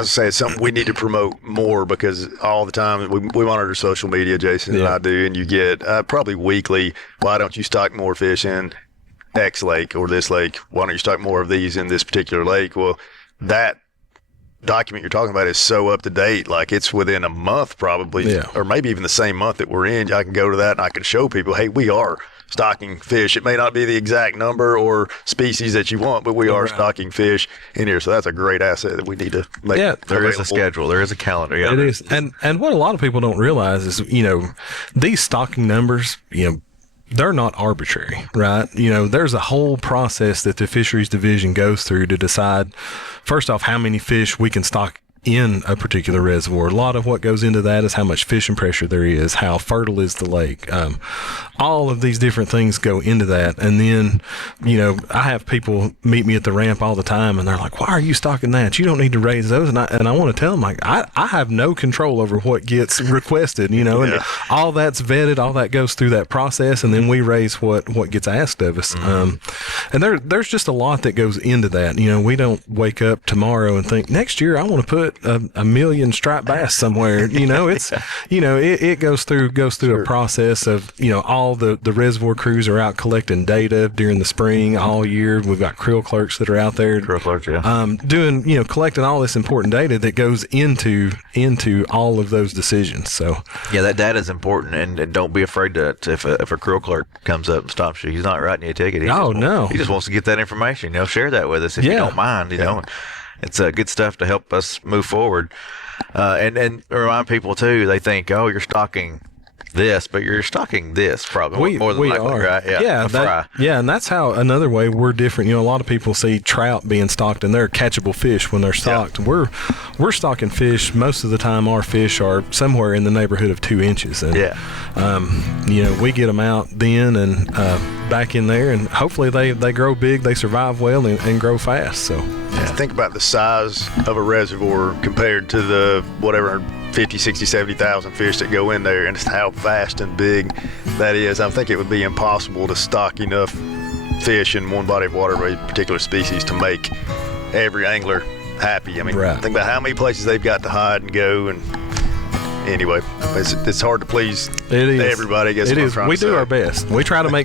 I was saying it's something we need to promote more because all the time we monitor social media, Jason and I do, and you get probably weekly, why don't you stock more fish in X lake or this lake? Why don't you stock more of these in this particular lake? Well, that document you're talking about is so up to date, like it's within a month probably, or maybe even the same month that we're in. I can go to that and I can show people, hey, we are stocking fish. It may not be the exact number or species that you want, but we are stocking fish in here. So that's a great asset that we need to make. Yeah, there is a schedule. There is a calendar. Yeah, it is. And what a lot of people don't realize is, these stocking numbers, they're not arbitrary, right? There's a whole process that the fisheries division goes through to decide, first off, how many fish we can stock in a particular reservoir. A lot of what goes into that is how much fishing pressure there is, how fertile is the lake. All of these different things go into that. And then, I have people meet me at the ramp all the time and they're like, why are you stocking that? You don't need to raise those. And I want to tell them, like, I have no control over what gets requested, and all that's vetted, all that goes through that process. And then we raise what gets asked of us. And there's just a lot that goes into that. We don't wake up tomorrow and think next year I want to put a million striped bass somewhere. It goes through a process of, all the reservoir crews are out collecting data during the spring all year. We've got creel clerks that are out there doing, collecting all this important data that goes into all of those decisions. So yeah, that data is important, and don't be afraid to if a creel clerk comes up and stops you, he's not writing you a ticket. He just wants to get that information. Share that with us if you don't mind. It's good stuff to help us move forward. And remind people too, they think, oh, you're stocking this, but you're stocking this probably more than likely, right? Yeah, and that's how another way we're different. A lot of people see trout being stocked and they're catchable fish when they're stocked. We're stocking fish most of the time. Our fish are somewhere in the neighborhood of 2 inches, and we get them out then and back in there, and hopefully they grow big, they survive well, and grow fast. So think about the size of a reservoir compared to the whatever 50, 60, 70,000 fish that go in there, and just how vast and big that is. I think it would be impossible to stock enough fish in one body of water of a particular species to make every angler happy. I mean, think about how many places they've got to hide and go, and anyway, it's hard to please everybody. I guess it is. We do our best. We try to make